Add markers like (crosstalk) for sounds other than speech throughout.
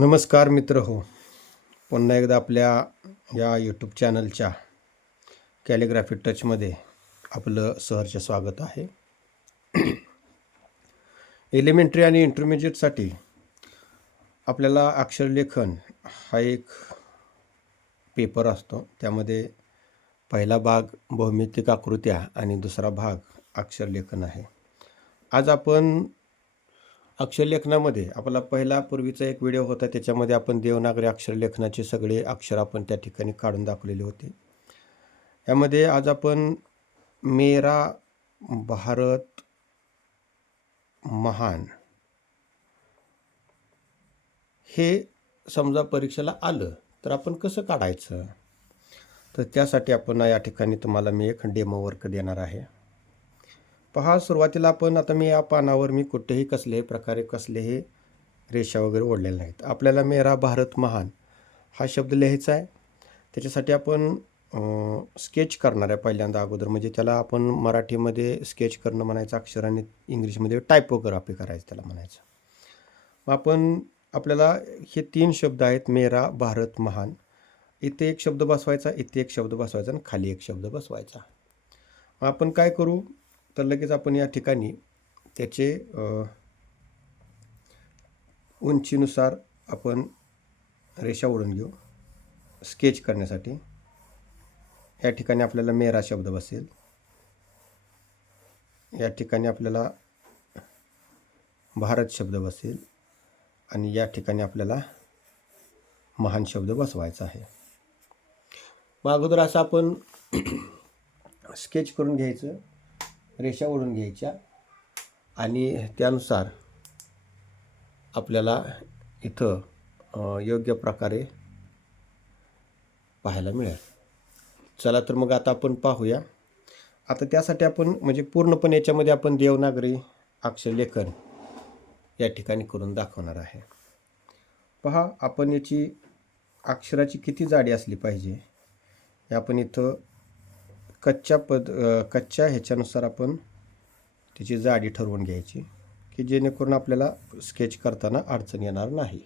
नमस्कार मित्र हो. पुन्हा एकदा आपल्या या यूट्यूब चॅनलच्या कॅलिग्राफी टचमध्ये आपलं सहर्ष स्वागत आहे. (clears throat) एलिमेंटरी आणि इंटरमिजिएटसाठी आपल्याला अक्षरलेखन हा एक पेपर असतो. त्यामध्ये पहिला भाग भौमितिक आकृत्या आणि दुसरा भाग अक्षरलेखन आहे. आज आपण अक्षरलेखनामध्ये आपला पहिला पूर्वीचा एक व्हिडिओ होता त्याच्यामध्ये आपण देवनागरी अक्षरलेखनाचे सगळे अक्षर आपण त्या ठिकाणी काढून दाखवलेले होते. यामध्ये आज आपण मेरा भारत महान हे समजा परीक्षेला आलं तर आपण कसं काढायचं? तर त्यासाठी आपण या ठिकाणी तुम्हाला मी एक डेमो वर्क देणार आहे. पहा सुरुवातीला आपण आता मी या पानावर मी कुठेही कसल्याही प्रकारे कसलेही रेषा वगैरे ओढलेल्या नाहीत. आपल्याला मेरा भारत महान हा शब्द लिहायचा आहे. त्याच्यासाठी आपण स्केच करणार आहे पहिल्यांदा अगोदर. म्हणजे त्याला आपण मराठीमध्ये स्केच करणं म्हणायचं अक्षराने इंग्लिशमध्ये टायपोग्राफी करायचं त्याला म्हणायचं. मग आपण आपल्याला हे तीन शब्द आहेत मेरा भारत महान. इथे एक शब्द बसवायचा इथे एक शब्द बसवायचा आणि खाली एक शब्द बसवायचा. मग आपण काय करू? तर लगेच आपण या ठिकाणी त्याचे उंचीनुसार आपण रेषा ओढून घेऊ. स्केच करण्यासाठी. या ठिकाणी आपल्याला मेरा शब्द बसेल. या ठिकाणी आपल्याला भारत शब्द बसेल. आणि या ठिकाणी आपल्याला महान शब्द बसवायचा आहे. मग अगोदर असं आपण स्केच करून घ्यायचं. रेषा ओढून घ्यायच्या आणि त्यानुसार आपल्याला इथं योग्य प्रकारे पाहायला मिळेल. चला तर मग आता आपण पाहूया. आता त्यासाठी आपण म्हणजे पूर्णपणे याच्यामध्ये आपण देवनागरी अक्षरलेखन या ठिकाणी करून दाखवणार आहे. पहा आपण याची अक्षराची किती जाडी असली पाहिजे हे आपण इथं कच्च्या पद कच्च्या ह्याच्यानुसार आपण त्याची जाडी ठरवून घ्यायची की जेणेकरून आपल्याला स्केच करताना अडचण येणार नाही.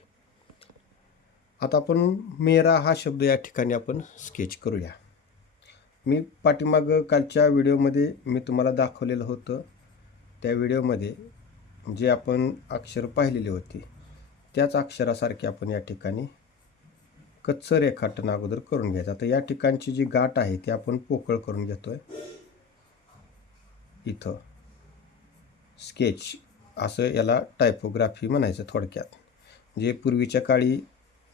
आता आपण मेरा हा शब्द या ठिकाणी आपण स्केच करूया. मी पाठीमागं कालच्या व्हिडिओमध्ये मी तुम्हाला दाखवलेलं होतं. त्या व्हिडिओमध्ये जे आपण अक्षर पाहिलेली होती त्याच अक्षरासारखे आपण या ठिकाणी कच्चं रेखाटन अगोदर करून घ्यायचं. आता या ठिकाणची जी गाठ आहे ती आपण पोकळ करून घेतोय. इथं. स्केच. असं याला टायपोग्राफी म्हणायचं थोडक्यात. जे पूर्वीच्या काळी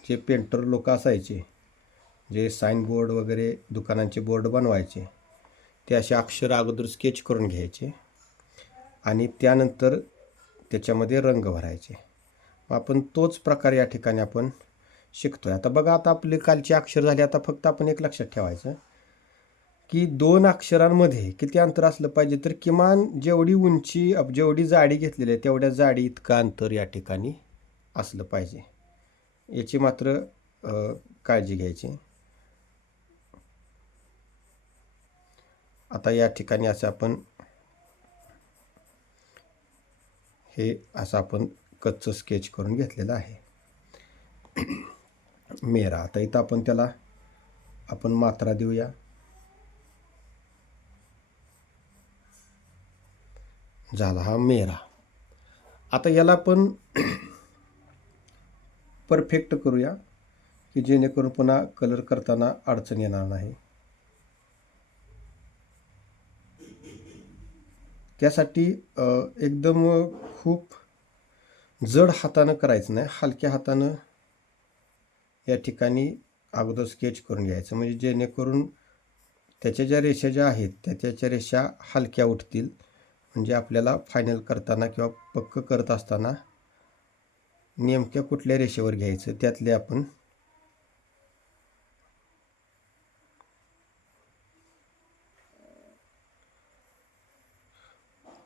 जे पेंटर लोक असायचे जे साईनबोर्ड वगैरे दुकानांचे बोर्ड बनवायचे ते असे अक्षर अगोदर स्केच करून घ्यायचे आणि त्यानंतर त्याच्यामध्ये रंग भरायचे. आपण तोच प्रकार या ठिकाणी आपण शिकतोय. आता बघा आता आपले कालचे अक्षर झाले आता फक्त आपण एक लक्षात ठेवायचं की दोन अक्षरांमध्ये किती अंतर असलं पाहिजे तर किमान जेवढी उंची जेवढी जाडी घेतलेली आहे तेवढ्या जाडी इतकं अंतर या ठिकाणी असलं पाहिजे. याची मात्र काळजी घ्यायची. आता या ठिकाणी असं आपण हे असं आपण कच्चं स्केच करून घेतलेलं आहे. मेरा. आता इथं आपण त्याला आपण मात्रा देऊया. झाला हा मेरा. आता याला आपण (clears throat) परफेक्ट करूया की जेणेकरून पुन्हा कलर करताना अडचण येणार नाही. त्यासाठी एकदम खूप जड हातानं करायचं नाही. हलक्या हातानं या ठिकाणी अगोदर स्केच करून घ्यायचं. म्हणजे जेणेकरून त्याच्या ज्या रेषा ज्या आहेत त्या त्याच्या रेषा हलक्या उठतील. म्हणजे आपल्याला फायनल करताना किंवा पक्क करत असताना नेमक्या कुठल्या रेषेवर घ्यायचं त्यातले आपण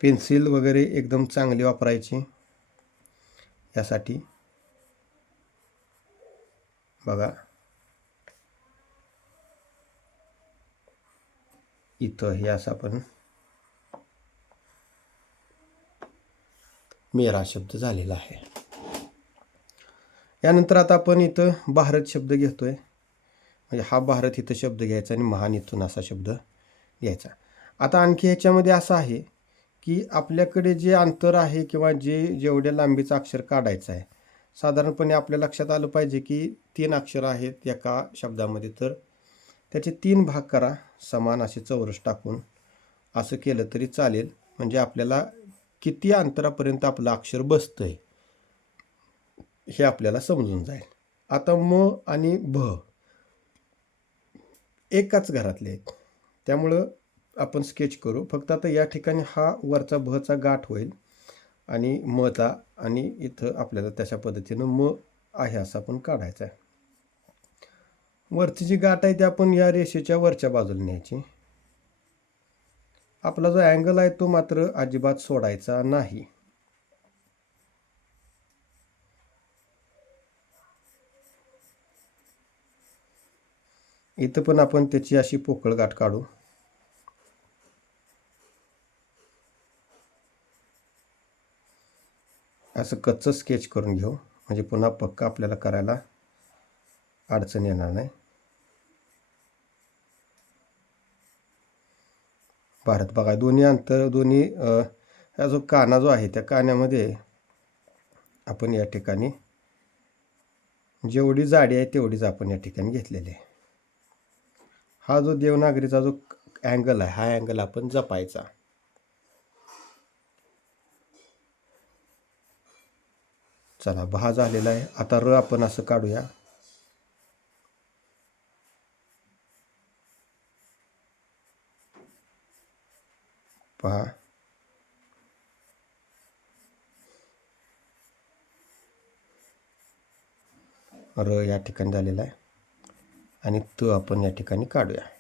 पेन्सिल वगैरे एकदम चांगली वापरायची. यासाठी बघा. इथं हे असं आपण मेरा शब्द झालेला आहे. यानंतर आता आपण इथं भारत शब्द घेतोय. म्हणजे हा भारत इथं शब्द घ्यायचा आणि महान इथून असा शब्द घ्यायचा. आता आणखी ह्याच्यामध्ये असं आहे की आपल्याकडे जे अंतर आहे किंवा जे जेवढ्या लांबीचं अक्षर काढायचं आहे साधारणपणे आपल्या लक्षात आलं पाहिजे की तीन अक्षर आहेत एका शब्दामध्ये. तर त्याचे तीन भाग करा समान असे चौरस टाकून. असं केलं तरी चालेल. म्हणजे आपल्याला किती अंतरापर्यंत आपलं अक्षर बसतं आहे हे आपल्याला समजून जाईल. आता म आणि भ एकाच घरातले आहेत. त्यामुळं आपण स्केच करू. फक्त आता या ठिकाणी हा वरचा भचा गाठ होईल. आणि मचा आणि इथं आपल्याला तशा पद्धतीनं म आहे असं आपण काढायचं आहे. वरची जी गाठ आहे ती आपण या रेषेच्या वरच्या बाजूला न्यायची. आपला जो अँगल आहे तो मात्र अजिबात सोडायचा नाही. इथं पण आपण त्याची अशी पोकळ गाठ काढू. असं कच्चं स्केच करून घेऊ. म्हणजे पुन्हा पक्का आपल्याला करायला अडचण येणार नाही. भारत बघा दोन्ही अंतर दोन्ही हा जो काना जो आहे त्या कान्यामध्ये आपण या ठिकाणी जेवढी जाडी आहे तेवढीच आपण या ठिकाणी घेतलेली आहे. हा जो देवनागरीचा जो अँगल आहे हा अँगल आपण जपायचा. चला बहा झालेला आहे. आता र आपण असं काढूया. पहा. र या ठिकाणी झालेला आहे. आणि तो आपण या ठिकाणी काढूया.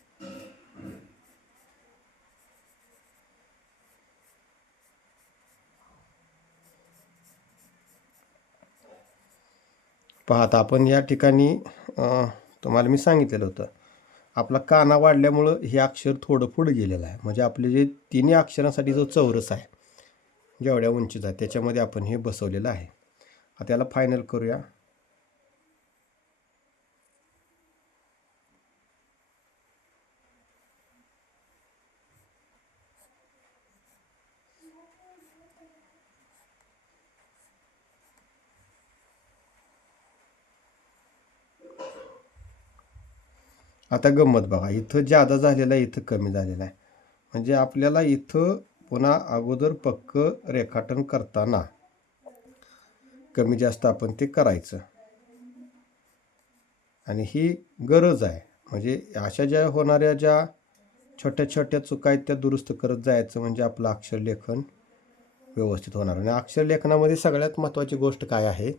पाहता आपण या ठिकाणी तुम्हाला मी सांगितलेलं होतं. आपला काना वाढल्यामुळं हे अक्षर थोडं पुढं गेलेलं आहे. म्हणजे आपले जे तिन्ही अक्षरांसाठी जो चौरस आहे जेवढ्या उंचीचा आहे त्याच्यामध्ये आपण हे बसवलेलं आहे. आता याला फायनल करूया. आता गंमत बघा इथं जादा झालेला आहे इथं कमी झालेला आहे. म्हणजे आपल्याला इथं पुन्हा अगोदर पक्क रेखाटन करताना कमी जास्त आपण ते करायचं. आणि ही गरज आहे. म्हणजे अशा ज्या होणाऱ्या ज्या छोट्या छोट्या चुका आहेत त्या दुरुस्त करत जायचं म्हणजे आपलं अक्षरलेखन व्यवस्थित होणार. आणि अक्षरलेखनामध्ये सगळ्यात महत्त्वाची गोष्ट काय आहे?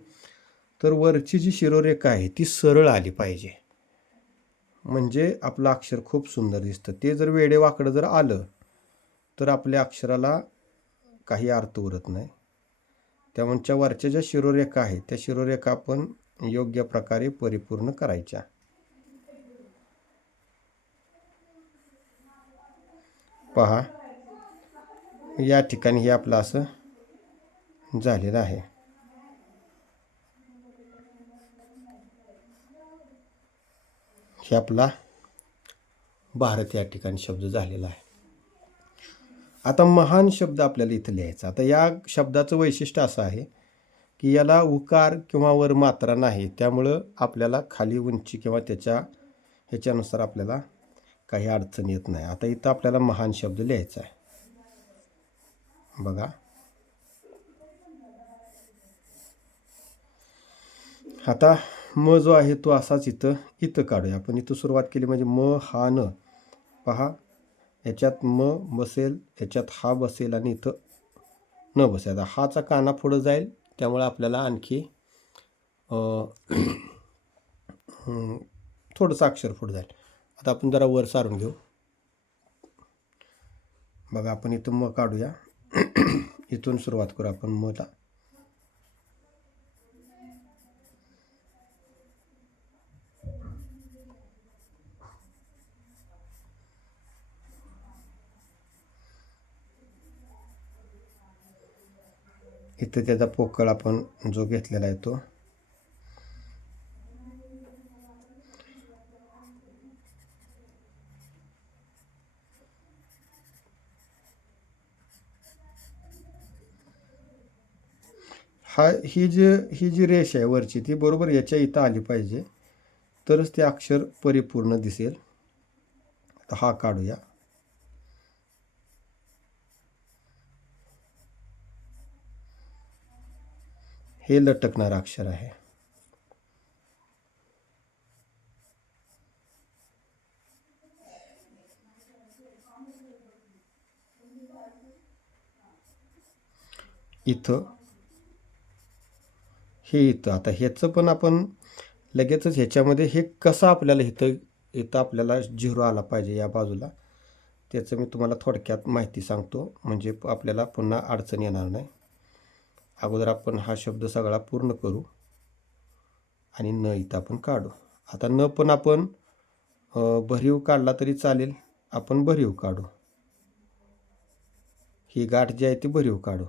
तर वरची जी शिरोरेखा आहे ती सरळ आली पाहिजे. म्हणजे आपलं अक्षर खूप सुंदर दिसतं. ते जर वेडे वाकडं जर आलं तर आपल्या अक्षराला काही अर्थ उरत नाही. त्यामुळे वरच्या ज्या शिरोरेखा आहेत त्या शिरोरेखा आपण योग्य प्रकारे परिपूर्ण करायच्या. पहा या ठिकाणी हे आपलं असं झालेलं आहे. हे आपला भारत या ठिकाणी शब्द झालेला आहे. आता महान शब्द आपल्याला इथं लिहायचा. आता या शब्दाचं वैशिष्ट्य असं आहे की याला उकार किंवा वर मात्रा नाही. त्यामुळं आपल्याला खाली उंची किंवा त्याच्या ह्याच्यानुसार आपल्याला काही अडचण येत नाही. आता इथं आपल्याला महान शब्द लिहायचा आहे. बघा. आता म जो आहे तो असाच इथं इथं काढूया. आपण इथं सुरुवात केली म्हणजे म हा न. पहा याच्यात म बसेल याच्यात हा बसेल आणि इथं न बसेल. आता हाचा काना पुढं जाईल त्यामुळे आपल्याला आणखी (clears throat) थोडंसं अक्षर पुढं जाईल. आता आपण जरा वर सारून घेऊ. बघा आपण इथं म काढूया. (clears throat) इथून सुरुवात करू आपण मला. इथं त्याचा पोकळ आपण जो घेतलेला आहे तो. हा ही जी ही जी रेष आहे वरची ती बरोबर याच्या इथं आली पाहिजे. तरच ते अक्षर परिपूर्ण दिसेल. हा काढूया. हे लटकणारं अक्षर आहे. इथं. हे इथं. आता ह्याचं पण आपण लगेचच ह्याच्यामध्ये हे कसं आपल्याला इथं इथं आपल्याला झिरो आला पाहिजे या बाजूला त्याचं मी तुम्हाला थोडक्यात माहिती सांगतो. म्हणजे आपल्याला पुन्हा अडचण येणार नाही. अगोदर आपण हा शब्द सगळा पूर्ण करू आणि न इथं आपण काढू. आता न पण आपण भरीव काढला तरी चालेल. आपण भरीव काढू. ही गाठ जी आहे ती भरीव काढू.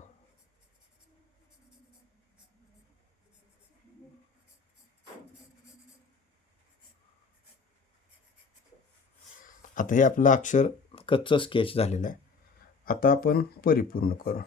आता हे आपलं अक्षर कच्चं स्केच झालेलं आहे. आता आपण परिपूर्ण करू.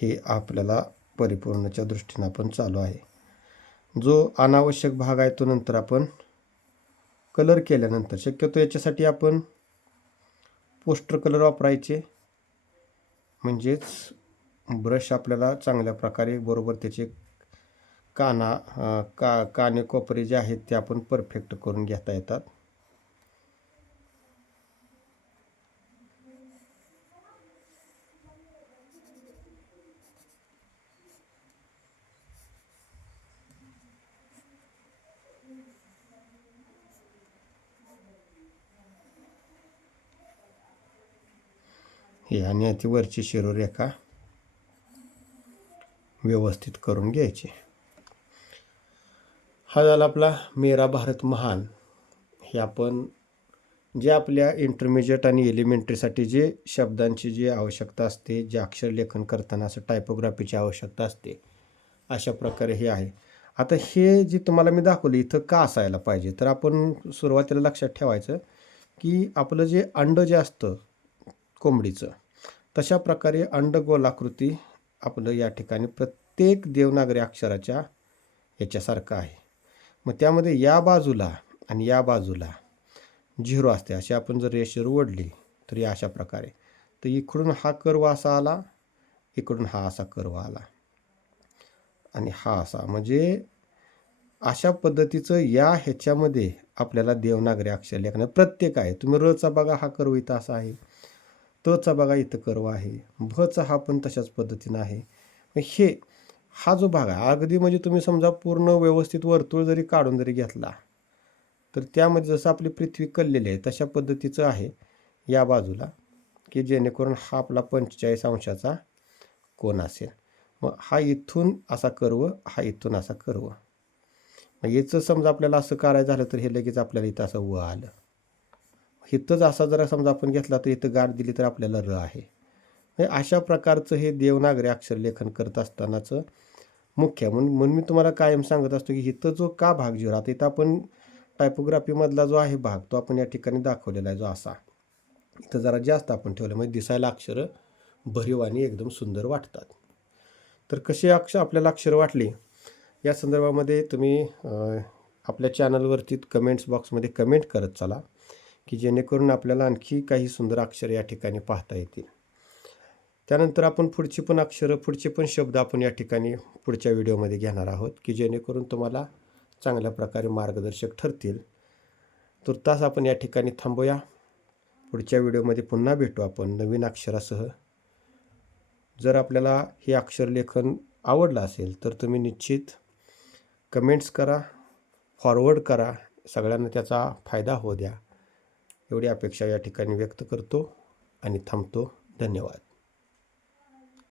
हे आपल्याला परिपूर्णच्या दृष्टीनं आपण चालू आहे. जो अनावश्यक भाग आहे तो नंतर आपण कलर केल्यानंतर शक्यतो याच्यासाठी आपण पोस्टर कलर वापरायचे. म्हणजेच ब्रश आपल्याला चांगल्या प्रकारे बरोबर त्याचे काना का काने कोपरे जे आहेत ते आपण परफेक्ट करून घेता येतात. हे आणि ती वरची शिरोरेखा व्यवस्थित करून घ्यायची. हा झाला आपला मेरा भारत महान. हे आपण जे आपल्या इंटरमिजिएट आणि एलिमेंटरीसाठी जे शब्दांची जी आवश्यकता असते जे अक्षर लेखन करताना असं टायपोग्राफीची आवश्यकता असते अशा प्रकारे हे आहे. आता हे जे तुम्हाला मी दाखवलं इथं का असायला पाहिजे? तर आपण सुरुवातीला लक्षात ठेवायचं की आपलं जे अंड जे असतं कोंबडीचं. तशा प्रकारे अंडगोलाकृती आपलं या ठिकाणी प्रत्येक देवनागरी अक्षराच्या याच्यासारखं आहे. मग त्यामध्ये या बाजूला आणि या बाजूला झिरो असते. अशी आपण जर रेषेवर ओढली तर या अशा प्रकारे. तर इकडून हा कर्व असा आला इकडून हा असा कर्व आला. आणि हा असा. म्हणजे अशा पद्धतीचं या ह्याच्यामध्ये आपल्याला देवनागरी अक्षर लेखन प्रत्येक आहे. तुम्ही रचा बघा हा कर्व इथं असा आहे. तचा बघा इथं कर्व आहे. भचा हा पण तशाच पद्धतीनं आहे. मग हे हा जो भाग आहे अगदी म्हणजे तुम्ही समजा पूर्ण व्यवस्थित वर्तुळ जरी काढून जरी घेतला तर त्यामध्ये जसं आपली पृथ्वी कललेली आहे तशा पद्धतीचं आहे या बाजूला की जेणेकरून हा आपला पंचेचाळीस अंशाचा कोण असेल. मग हा इथून असा कर्व हा इथून असा कर्व मग याचं समजा आपल्याला असं करायचं झालं तर हे लगेच आपल्याला इथं असं व आलं इथंच असा जरा समजा आपण घेतला तर इथं गाठ दिली तर आपल्याला र आहे. म्हणजे अशा प्रकारचं हे देवनागरी अक्षरलेखन करत असतानाचं मुख्य म्हणून म्हणून मी तुम्हाला कायम सांगत असतो की इथं जो का भाग जो राहतो इथं आपण टायपोग्राफीमधला जो आहे भाग तो आपण या ठिकाणी दाखवलेला आहे जो असा. इथं जरा जास्त आपण ठेवलं म्हणजे दिसायला अक्षरं भरीव आणि एकदम सुंदर वाटतात. तर कसे अक्ष आपल्याला अक्षर वाटली? या संदर्भामध्ये तुम्ही आपल्या चॅनलवरती कमेंट्स बॉक्समध्ये कमेंट करत चला. की जेणेकरून आपल्याला आणखी काही सुंदर अक्षर या ठिकाणी पाहता येतील. त्यानंतर आपण पुढची पण अक्षरं पुढचे पण शब्द आपण या ठिकाणी पुढच्या व्हिडिओमध्ये घेणार आहोत की जेणेकरून तुम्हाला चांगल्या प्रकारे मार्गदर्शक ठरतील. तुर्तास आपण या ठिकाणी थांबूया. पुढच्या व्हिडिओमध्ये पुन्हा भेटू आपण नवीन अक्षरासह. जर आपल्याला हे अक्षरलेखन आवडलं असेल तर तुम्ही निश्चित कमेंट्स करा फॉरवर्ड करा. सगळ्यांना त्याचा फायदा होऊ द्या. एवढी अपेक्षा या ठिकाणी व्यक्त करतो आणि थांबतो. धन्यवाद.